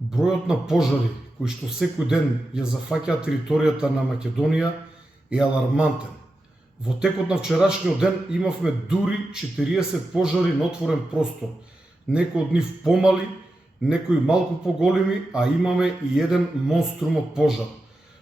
Бројот на пожари кои што секој ден ја зафаќаат територијата на Македонија е алармантен. Во текот на вчерашниот ден имавме дури 40 пожари на отворен простор. Некои од нив помали, некои малку поголеми, а имаме и еден монструм од пожар.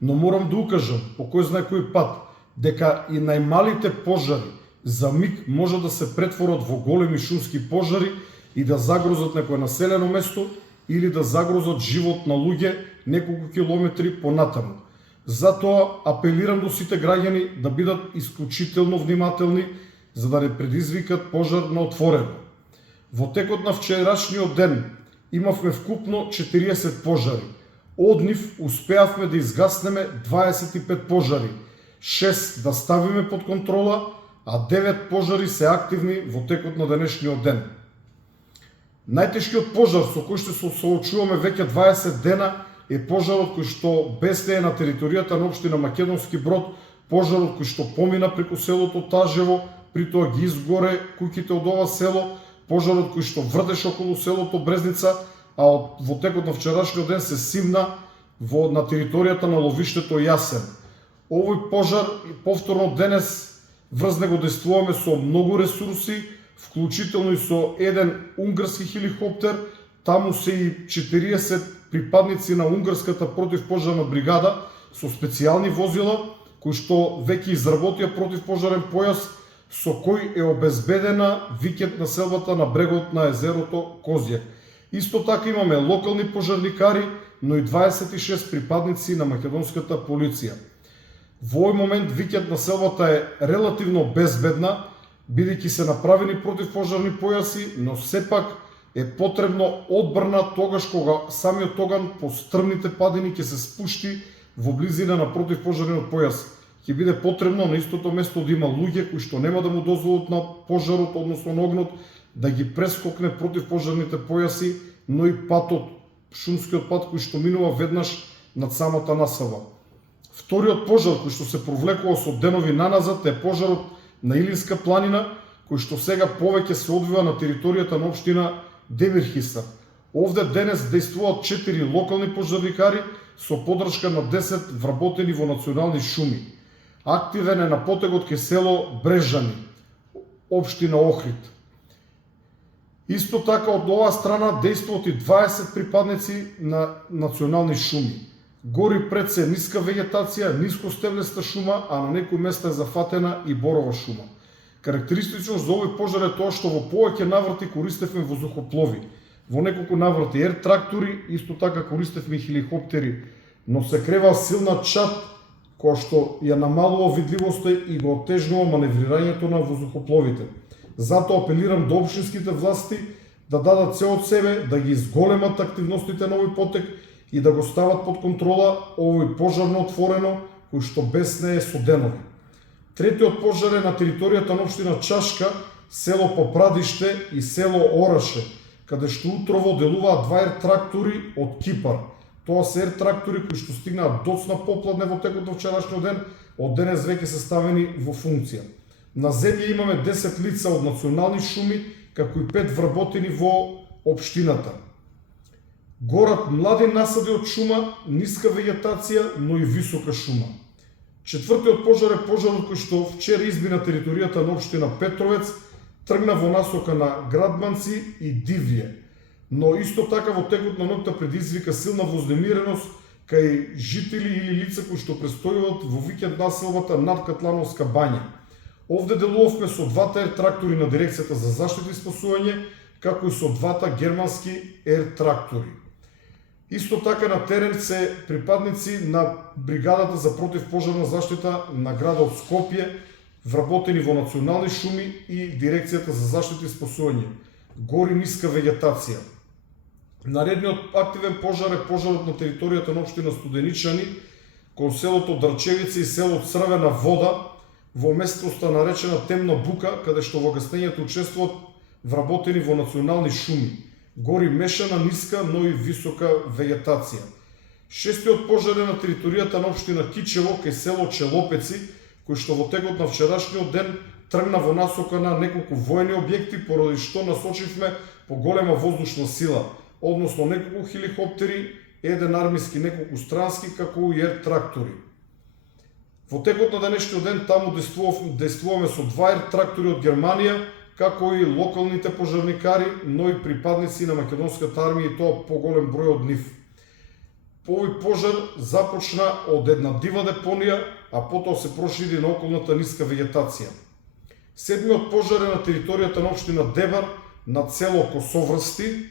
Но морам да укажам, по кој знае кој пат, дека и најмалите пожари за миг може да се претворат во големи шумски пожари и да загрозат некое населено место или да загрозат живот на луѓе неколку километри понатаму. Затоа апелирам до сите граѓани да бидат исклучително внимателни за да не предизвикат пожар на отворено. Во текот на вчерашниот ден имавме вкупно 40 пожари. Од нив успеавме да изгаснеме 25 пожари, 6 да ставиме под контрола, а 9 пожари се активни во текот на денешниот ден. Најтешкиот пожар со кој што се соочуваме веќе 20 дена е пожарот кој што беснее на територијата на општина Македонски Брод, пожарот кој што помина преку селото Тажево, при тоа ги изгоре куќите од ова село, пожарот кој што вртеше околу селото Брезница, а во текот на вчерашниот ден се симна на територијата на ловиштето Јасен. Овој пожар повторно денес врз него действуваме со многу ресурси, вклучително и со еден унгарски хеликоптер, таму се и 40 припадници на унгарската противпожарна бригада со специјални возила, кои што веќе изработија противпожарен појас со кој е обезбедена викенд населбата на брегот на езерото Козјак. Исто така имаме локални пожарникари, но и 26 припадници на македонската полиција. Во овој момент викенд населбата е релативно безбедна, бидејќи се направени противпожарни појаси, но сепак е потребно одбрана тогаш кога самиот оган по стрмните падини ќе се спушти во близина на противпожарниот појас. Ќе биде потребно на истото место да има луѓе кои што нема да му дозволат на пожарот, односно на огнот, да ги прескокне противпожарните појаси, но и патот, шумскиот пат кој што минува веднаш над самата населба. Вториот пожар кој што се провлекува со денови наназад е пожарот на Илинска планина, кој што сега повеќе се одвива на територијата на општина Демирхиса. Овде денес действуваат 4 локални пожарникари со поддршка на 10 вработени во национални шуми. Активен е на потегот кај село Брежани, општина Охрид. Исто така од оваа страна действуваат и 20 припадници на национални шуми. Гори пред се ниска вегетација, ниско стеблеста шума, а на некои места е зафатена и борова шума. Карактеристично за овој пожар е тоа што во повеќе наврати користевме воздухоплови. Во неколку наврати ер трактори, исто така користевме и хеликоптери, но се крева силна чад која што ја намалува видливоста и го отежнува маневрирањето на воздухопловите. Затоа апелирам до општинските власти да дадат се од себе, да ги изголемат активностите на овој потек и да го стават под контрола овој пожар на отворено кој што беснее со денови. Третиот пожар е на територијата на општина Чашка, село Попрадиште и село Ораше, каде што утрово делуваат 2 ер трактори од Кипар. Тоа се ер трактори кои што стигнаат доцна попладне во текот на вчерашниот ден, од денес веќе се ставени во функција. На земја имаме 10 лица од национални шуми, како и 5 вработени во општината. Горат млади насади од шума, ниска вегетација, но и висока шума. Четвртиот пожар е пожарот кој што вчера изби на територијата на општина Петровец, тргна во насока на Градманци и Дивје, но исто така во текот на ноќта предизвика силна вознемиреност кај жители или лица кои што престојуваат во викенд населбата над Катлановска бања. Овде делувавме со 2 ер трактори на дирекцијата за заштита и спасување, како и со 2 германски ер трактори. Исто така на терен се припадници на бригадата за противпожарна заштита на градот Скопје, вработени во национални шуми и дирекцијата за заштита и спасување. Гори ниска вегетација. Наредниот активен пожар е пожарот на територијата на општина Студеничани, кон селото Дрчевица и село Црвена вода, во местноста наречена Темна бука, каде што во гаснењето учествуваат вработени во национални шуми. Гори мешана, ниска, но и висока вегетација. Шестиот пожар е на територијата на општина Кичево, кај село Челопеци, кој што во текот на вчерашниот ден тргна во насока на неколку воени објекти, поради што насочивме по голема воздушна сила. односно неколку хеликоптери, еден армиски, неколку странски, како и ер-трактори. Во текот на денешниот ден таму действуваме со 2 ер-трактори од Германија, како и локалните пожарникари, но и припадници на македонската армија и тоа поголем број од нив. Овој пожар започна од една дива депонија, а потоа се прошири на околната ниска вегетација. Седмиот пожар е на територијата на општина Дебар, на село Косоврсти,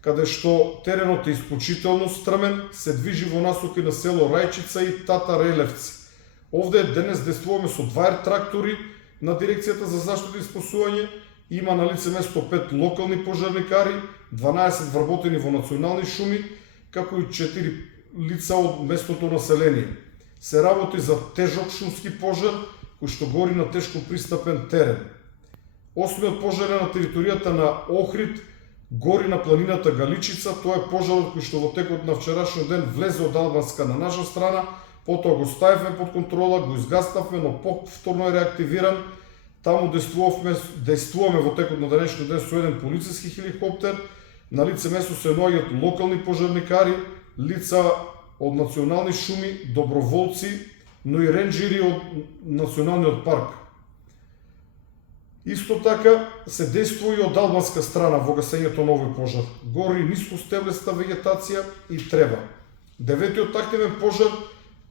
каде што теренот е исклучително стрмен, се движи во насоки на село Рајчица и Татар Елевци. Овде денес действуваме со 2 ер-трактори на Дирекцијата за заштита и спасување, има на лице место 5 локални пожарникари, 12 вработени во национални шуми, како и 4 лица од местното население. Се работи за тежок шумски пожар, кој што гори на тешко пристапен терен. Осмиот пожар е на територијата на Охрид, гори на планината Галичица. Тоа е пожарот кој што во текот на вчерашниот ден влезе од албанска на наша страна, потоа го ставивме под контрола, го изгаставме, но повторно е реактивиран. Таму действуваме во текот на денешниот ден со еден полициски хеликоптер. На лице место се наоѓаат локални пожарникари, лица од национални шуми, доброволци, но и ренџери од националниот парк. Исто така се действува и од албанска страна во гасењето на овој пожар. Гори нискостеблеста вегетација и трева. Деветиот активен пожар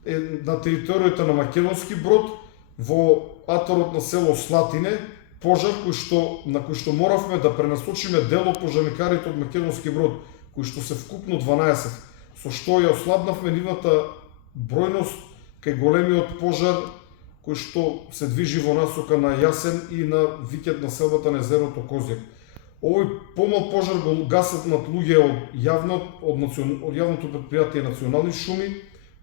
е на територијата на Македонски Брод, во атарот на село Слатине, пожар на кој што моравме да пренасочиме дел од пожарникарите од Македонски Брод, кои што се вкупно 12, со што ја ослабнавме нивната бројност кај големиот пожар кој што се движи во насока на Јасен и на викет на селбата на езерото Козјак. Овој помал пожар го гасат над луѓе од јавното предпријатие Национални шуми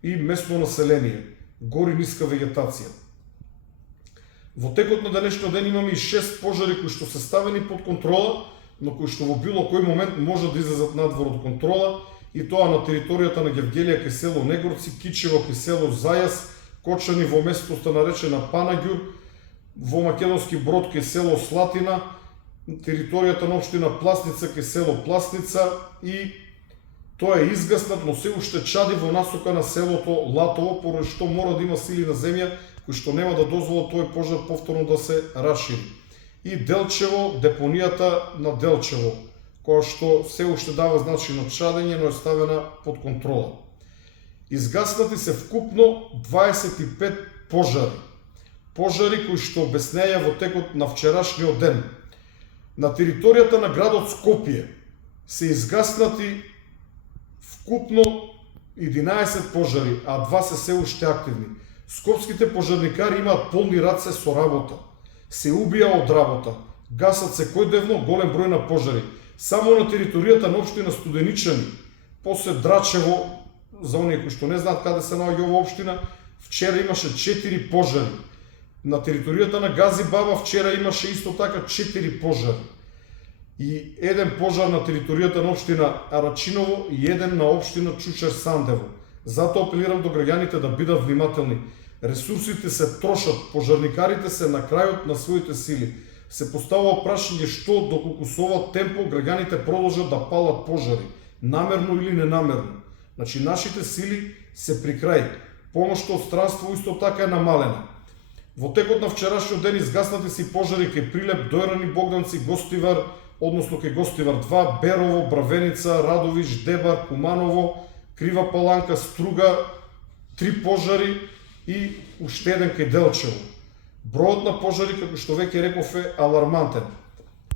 и местно население. Гори ниска вегетација. Во текот на денешниот ден имаме и 6 пожари кои што се ставени под контрола, но кои што во било кој момент може да излезат надвор од контрола, и тоа на територијата на Гевгелија кај село Негорци, Кичево кај село Зајас, Кочани во местото наречена Панаѓур, во Македонски Брод кај село Слатина, територијата на општина Пласница кај село Пласница, и тоа е изгаснат, но се уште чади во насока на селото Латово, поради што мора да има сили на земја кои што нема да дозволат тој пожар повторно да се расшири. И Делчево, депонијата на Делчево, која што се уште дава значи на чадење, но е ставена под контрола. Изгаснати се вкупно 25 пожари. Пожари кои што обеснеја во текот на вчерашниот ден. На територијата на градот Скопје се изгаснати вкупно 11 пожари, а 2 се уште активни. Скопските пожарникари имаат полни раце со работа. Се убија од работа. Гасат секојдневно голем број на пожари. Само на територијата на општина Студеничани, после Драчево, за оние кои што не знаат каде се наоѓа ова општина, вчера имаше 4 пожари. На територијата на Гази Баба вчера имаше исто така 4 пожари. И еден пожар на територијата на општина Арачиново и еден на општина Чучер Сандево. Затоа апелирам до граѓаните да бидат внимателни. Ресурсите се трошат, пожарникарите се на крајот на своите сили. Се поставува прашање што доколку со ова темпо граѓаните продолжат да палат пожари, намерно или ненамерно. Значи нашите сили се при крај. Помошта од странство исто така е намалена. Во текот на вчерашниот ден изгаснати се пожари кај Прилеп, Дојрани, Богданци, Гостивар, односно кај Гостивар 2, Берово, Бравеница, Радовиш, Дебар, Куманово, Крива Паланка, Струга, 3 пожари и уште еден кај Делчево. Бројот на пожари, како што веќе реков, е алармантен.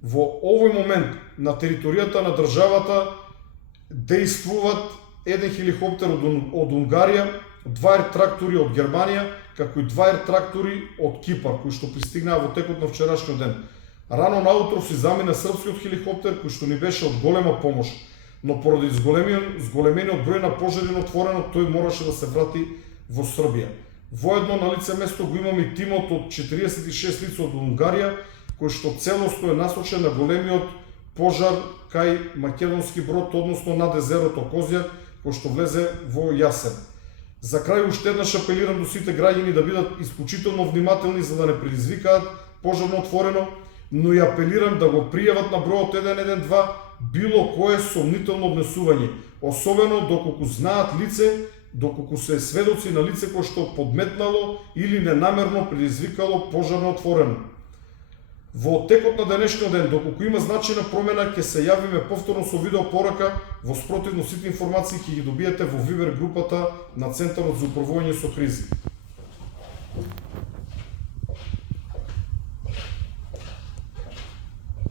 Во овој момент на територијата на државата действуваат еден хеликоптер од Унгарија, 2 ер-трактори од Германија, како и 2 ер-трактори од Кипар, кои што пристигнаа во текот на вчерашниот ден. Рано наутро си замина српскиот хеликоптер, кој што ни беше од голема помош, но поради зголемениот број на пожари на отворено, тој мораше да се врати во Србија. Воедно на лице место го имаме и тимот од 46 лица од Унгарија, кој што целосно е насочен на големиот пожар кај Македонски Брод, односно над езерото Козјак, кој што влезе во Јасен. За крај уште еднаш апелирам до сите граѓани да бидат исклучително внимателни за да не предизвикаат пожар на отворено, но и апелирам да го пријават на бројот 112 било кое сомнително однесување, особено доколку знаат лице, доколку се сведоци на лице кое што подметнало или ненамерно предизвикало пожар на отворено. Во текот на денешниот ден, доколку има значајна промена, ќе се јавиме повторно со видеопорака, во спротивно сите информации ќе ги добиете во Viber групата на Центарот за управување со кризи.